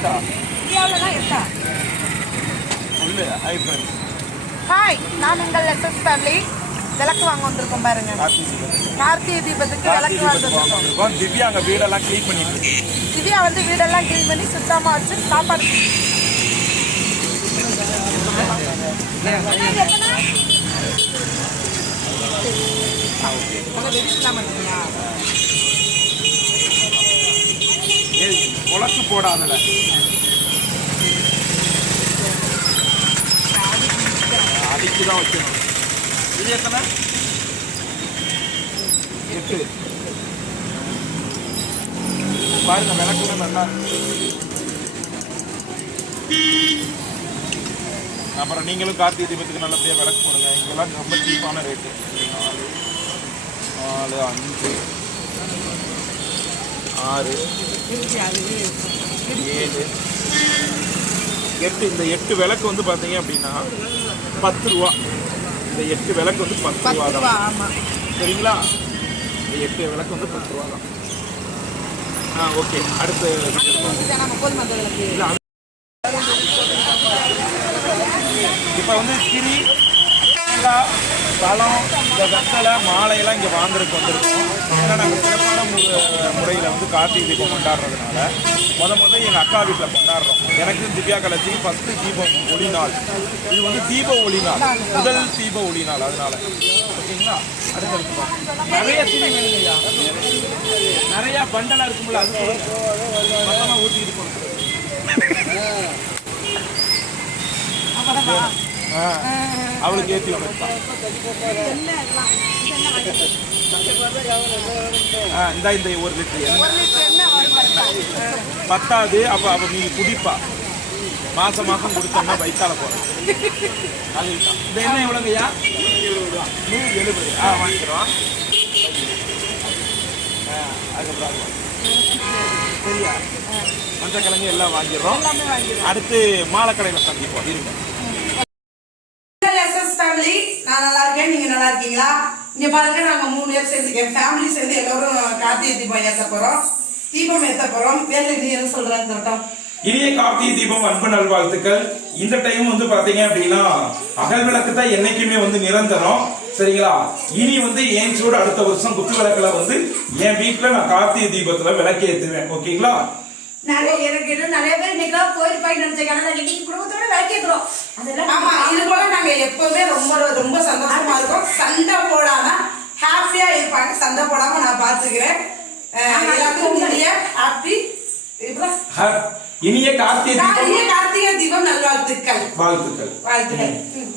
எட்டா? இந்தியாவில் தான் எட்டா? சொல்லு ஹை ஃப்ரெண்ட்ஸ் ஹாய் நான் உங்கள் எஸ்எஸ் ஃபேமிலி விளக்கு வாங்க வந்திருக்கோம் பாருங்க. கார்த்திகை தீபத்துக்கு விளக்கு வாங்க திவ்யா அங்கே வீடெல்லாம் க்ளீன் பண்ணிட்டு திவ்யா வந்து வீடெல்லாம் க்ளீன் பண்ணி சுத்தமாக வச்சு சாப்பாடு ஏய் உலக்கு போடாதல. அடிக்கு தான் வைக்கணும். இது எத்தனை? எட்டு. பாருங்க விளக்குமே நல்லா அப்புறம் நீங்களும் கார்த்திகை தீபத்துக்கு நல்லபடியாக விளக்கு போடுங்க. இங்கெல்லாம் ரொம்ப சீப்பான ரேட்டு நாலு நாலு அஞ்சு. ஆறு ஏழு எட்டு. இந்த எட்டு விளக்கு வந்து பார்த்தீங்க அப்படின்னா பத்து ரூபா. இந்த எட்டு விளக்கு வந்து பத்து ரூபா தான். சரிங்களா? இந்த எட்டு விளக்கு வந்து பத்து ரூபா தான். ஆ ஓகே. அடுத்து. இப்போ வந்து கிரி தேங்காய் பழம் இந்த வெத்தலை மாலையெல்லாம் இங்கே வாங்குறதுக்கு வந்திருக்கோம். ஏன்னா நாங்கள் சிறப்பான முறையில் வந்து கார்த்திகை தீபம் கொண்டாடுறதுனால முத முத எங்கள் அக்கா வீட்டில் கொண்டாடுறோம். எனக்கு திவ்யா கலச்சி ஃபஸ்ட்டு தீபம் ஒளி நாள். இது வந்து தீப ஒளி நாள். முதல் தீப ஒளி நாள் அதனால. ஓகேங்களா? அடுத்தடுத்து. நிறைய திரி வேணுங்கய்யா நிறைய பண்டலாக இருக்கும்ல அது மொத்தமாக ஆ, அவளுக்கு ஏற்றி இந்த இந்த ஒரு லிட்டர். பத்தாது அப்போ அவ நீ குடிப்பா. மாசம் மாசம் கொடுத்தோம்னா வயிற்றால போகிறோம். இந்த எண்ணெய் எவ்வளோங்கய்யா? நூறு எழுபது. ஆ வாங்கிக்கிறோம். அதுக்கப்புறம். சரியா? எல்லாம் வாங்கிடுறோம். எல்லாமே வாங்கிடுவோம் அடுத்து மாலைக்கடையில் சந்திப்போம். இருங்க எஸ்எஸ் ஃபேமிலி நான் நல்லா இருக்கேன் நீங்க நல்லா இருக்கீங்களா இங்க பாருங்க நாங்க மூணு பேர் சேர்ந்து என் ஃபேமிலி சேர்ந்து எல்லாரும் கார்த்திகை தீபம் ஏத்த போறோம். தீபம் ஏத்த போறோம். வேலை நீ என்ன சொல்ற இந்த வட்டம்? இனிய கார்த்திகை தீபம் அன்பு நல்வாழ்த்துக்கள். இந்த டைம் வந்து பாத்தீங்க அப்படின்னா அகல் விளக்கு தான் என்னைக்குமே வந்து நிரந்தரம். சரிங்களா? இனி வந்து என் சூடு அடுத்த வருஷம் குத்து விளக்குல வந்து என் வீட்டுல நான் கார்த்திகை தீபத்துல விளக்கு ஏத்துவேன். ஓகேங்களா? நிறைய எனக்கு நிறைய பேர் இன்னைக்கெல்லாம் போயிருப்பாங்க நினைச்சேன் இன்னைக்கு குடும்பத்தோட விளக்கேத்துறோம் அதெல்லாம் ஆமா இது போல நாங்க எப்பவுமே ரொம்ப ரொம்ப சந்தோஷமா இருக்கோம் சண்டை போடாம இருப்பாங்க சண்டை போடாம நான் பாத்துக்கிறேன். அஹ் எல்லாத்துக்கும் இனிய ஹாப்பி இனிய கார்த்திகை தீபம். கார்த்திகை தீபம் நல்வாழ்த்துக்கள். வாழ்த்துக்கள். வாழ்த்துக்கள்.